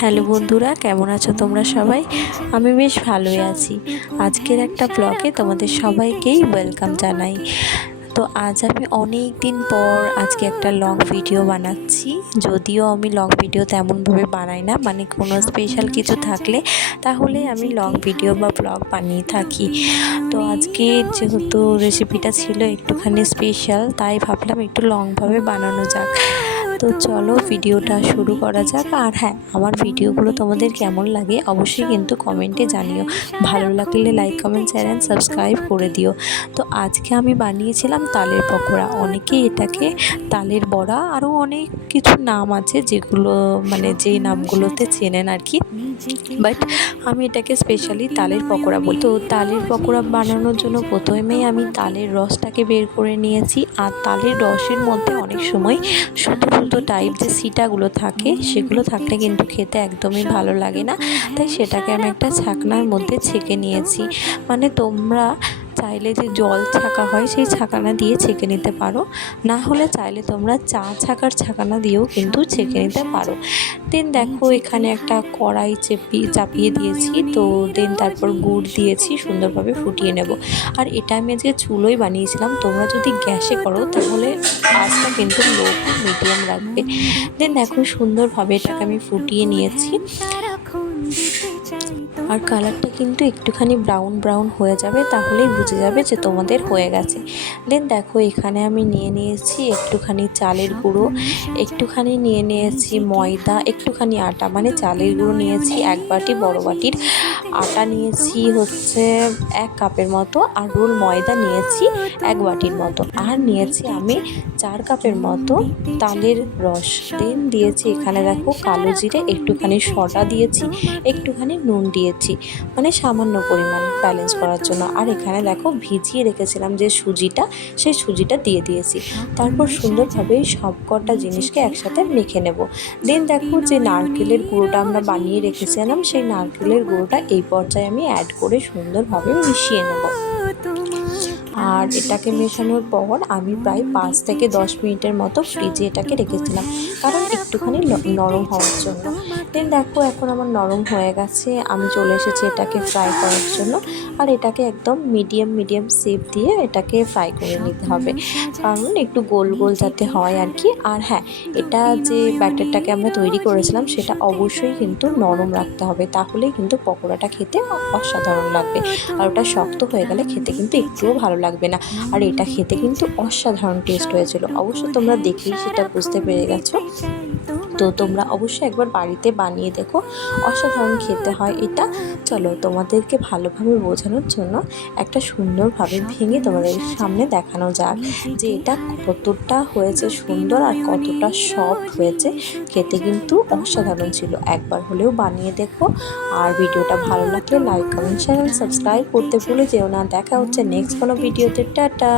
Hello বন্ধুরা, কেমন আছো তোমরা সবাই? আমি বেশ ভালোই আছি। আজকের একটা ব্লগে তোমাদের সবাইকেই ওয়েলকাম জানাই। তো আজ আমি অনেক দিন পর আজকে একটা লং ভিডিও বানাচ্ছি। যদিও আমি লং ভিডিও তেমনভাবে বানাই না মানে কোনো স্পেশাল কিছু থাকলে তাহলে আমি লং ভিডিও বা ব্লগ বানিয়ে থাকি। তো আজকে যেহেতু রেসিপিটা ছিল একটুখানি স্পেশাল তাই ভাবলাম একটু লংভাবে বানানো যাক। তো চলো ভিডিওটা শুরু করা যাক। আর হ্যাঁ আমার ভিডিওগুলো তোমাদের কেমন লাগে অবশ্যই কিন্তু কমেন্টে জানিও। ভালো লাগলে লাইক কমেন্ট চ্যানেল সাবস্ক্রাইব করে দিও। তো আজকে আমি বানিয়েছিলাম তালের পকোড়া। অনেকেই এটাকে তালের বড়া আরও অনেক কিছু নাম আছে যেগুলো মানে যেই নামগুলোতে চেনেন আর কি। বাট আমি এটাকে স্পেশালি তালের পকোড়া বলি। তো তালের পকোড়া বানানোর জন্য প্রথমেই আমি তালের রসটাকে বের করে নিয়েছি। আর তালের রসের মধ্যে অনেক সময় সুতো সুতো টাইপ যে সিটাগুলো থাকে, সেগুলো থাকলে কিন্তু খেতে একদমই ভালো লাগে না। তাই সেটাকে আমি একটা ছাকনার মধ্যে ছেঁকে নিয়েছি। মানে তোমরা চাইলে যে জল ছাকা হয় সেই ছাকানা দিয়ে ছেঁকে নিতে পারো। না হলে চাইলে তোমরা চা ছাকার ছাকানা দিয়েও কিন্তু ছেঁকে নিতে পারো। দেন দেখো এখানে একটা কড়াই চেপি, চাপিয়ে দিয়েছি। তো দেন তারপর গুড় দিয়েছি, সুন্দরভাবে ফুটিয়ে নেব। আর এটা আমি আজকে চুলোই বানিয়েছিলাম, তোমরা যদি গ্যাসে করো তাহলে আঁচটা কিন্তু লো মিডিয়াম রাখবে। দেন দেখো সুন্দরভাবে এটাকে আমি ফুটিয়ে নিয়েছি। আর কালারটা কিন্তু একটুখানি ব্রাউন ব্রাউন হয়ে যাবে, তাহলেই বুঝে যাবে যে তোমাদের হয়ে গেছে। দেন দেখো, এখানে আমি নিয়ে নিয়েছি একটুখানি চালের গুঁড়ো, একটুখানি নিয়ে নিয়েছি ময়দা, একটুখানি আটা মানে চালের গুঁড়ো নিয়েছি, এক বাটি বড় বাটির। আটা নিয়েছি হচ্ছে এক কাপের মতো আর রোল ময়দা নিয়েছি এক বাটির মতো। আর নিয়েছি আমি চার কাপের মতো তালের রস। দেন দিয়েছি এখানে দেখো কালো জিরে, একটুখানি সটা দিয়েছি, একটুখানি নুন দিয়েছি মানে সামান্য পরিমাণ ব্যালেন্স করার জন্য। আর এখানে দেখো ভিজিয়ে রেখেছিলাম যে সুজিটা, সেই সুজিটা দিয়ে দিয়েছি। তারপর সুন্দরভাবে সব কটা জিনিসকে একসাথে মেখে নেব। দেন দেখো যে নারকেলের গুঁড়োটা আমরা বানিয়ে রেখেছিলাম, সেই নারকেলের গুঁড়োটা এই পর্যায়ে আমি অ্যাড করে সুন্দরভাবে মিশিয়ে নেব। আর এটাকে মেশানোর পর আমি প্রায় পাঁচ থেকে দশ মিনিটের মতো ফ্রিজে এটাকে রেখেছিলাম। কারণ একটুখানি নরম হওয়ার জন্য। দেন দেখো, এখন আমার নরম হয়ে গেছে। আমি চলে এসেছি এটাকে ফ্রাই করার জন্য। আর এটাকে একদম মিডিয়াম মিডিয়াম সেপ দিয়ে এটাকে ফ্রাই করে নিতে হবে। কারণ একটু গোল গোল যাতে হয় আর কি। আর হ্যাঁ এটা যে ব্যাটারটাকে আমরা তৈরি করেছিলাম, সেটা অবশ্যই কিন্তু নরম রাখতে হবে। তাহলেই কিন্তু পকোড়াটা খেতে অসাধারণ লাগবে। আর ওটা শক্ত হয়ে গেলে খেতে কিন্তু একটুও ভালো লাগবে না। আর এটা খেতে কিন্তু অসাধারণ টেস্ট হয়েছিল। অবশ্য তোমরা দেখেই সেটা বুঝতে পেরে গেছো। তো তোমরা অবশ্যই একবার বাড়িতে বানিয়ে দেখো। অসাধারণ খেতে হয় এটা। চলো তোমাদেরকে ভালোভাবে বোঝানোর জন্য একটা সুন্দরভাবে ভেঙে তোমাদের সামনে দেখানো যাক যে এটা কতটা হয়েছে সুন্দর আর কতটা সফট হয়েছে। খেতে কিন্তু অসাধারণ ছিল। একবার হলেও বানিয়ে দেখো। আর ভিডিওটা ভালো লাগলে লাইক কমেন্ট চ্যানেল সাবস্ক্রাইব করতে ভুলে যেও না। দেখা হচ্ছে নেক্সট কোনো ভিডিওতে। টাটা।